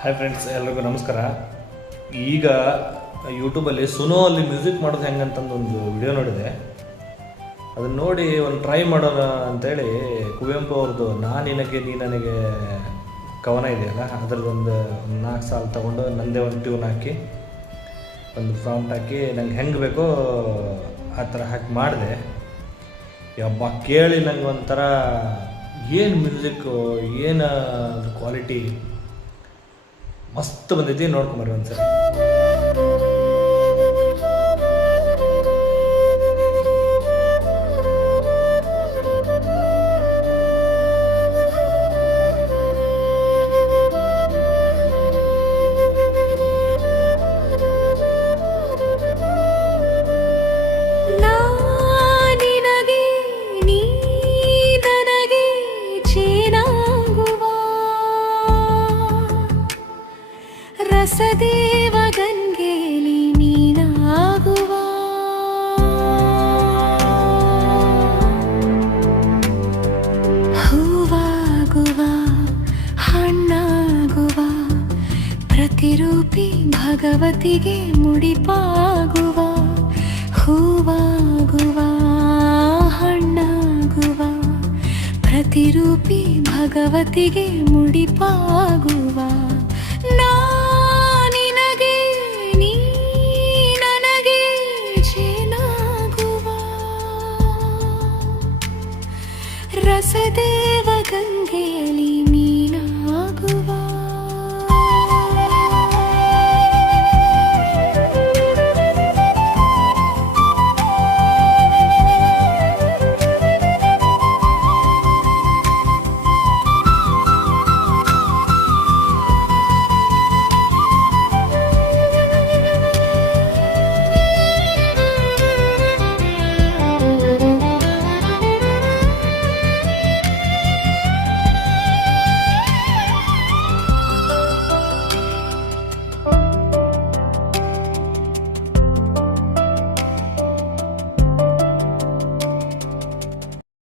Hi friends, ಎಲ್ರಿಗೂ ನಮಸ್ಕಾರ. ಈಗ ಯೂಟ್ಯೂಬಲ್ಲಿ ಸುನೋ ಅಲ್ಲಿ ಮ್ಯೂಸಿಕ್ ಮಾಡೋದು ಹೆಂಗಂತಂದು ಒಂದು ವಿಡಿಯೋ ನೋಡಿದೆ. ಅದನ್ನು ನೋಡಿ ಒಂದು ಟ್ರೈ ಮಾಡೋಣ ಅಂಥೇಳಿ ಕುವೆಂಪು ಅವ್ರದ್ದು ನಾ ನಿನಗೆ ನೀ ನನಗೆ ಕವನ ಇದೆಯಲ್ಲ, ಅದರದ್ದೊಂದು 4 ಸಾಲು ತೊಗೊಂಡು ನನ್ನದೇ ಒಂದು ಟ್ಯೂನ್ ಹಾಕಿ ಒಂದು ಪ್ರಾಂಪ್ಟ್ ಹಾಕಿ ನಂಗೆ ಹೆಂಗೆ ಬೇಕೋ ಆ ಥರ ಹಾಕಿ ಮಾಡಿದೆ. ಯಬ್ಬ ಕೇಳಿ ನಂಗೆ ಒಂಥರ ಏನು ಮ್ಯೂಸಿಕ್ಕು, ಏನು ಅದ್ರ ಕ್ವಾಲಿಟಿ ಮಸ್ತ್ ಬಂದೈತಿ. ನೋಡ್ಕೊಂಬರ್ರಿ ಒಂದ್ಸರಿ. ರಸದೇವ ಗಂಗೆಲಿ ನೀನಾಗುವ, ಹೂವಾಗುವ ಹಣ್ಣಾಗುವ, ಪ್ರತಿರೂಪಿ ಭಗವತಿಗೆ ಮುಡಿಪಾಗುವ, ಹೂವಾಗುವ ಹಣ್ಣಾಗುವ, ಪ್ರತಿರೂಪಿ ಭಗವತಿಗೆ ಮುಡಿಪಾಗುವ.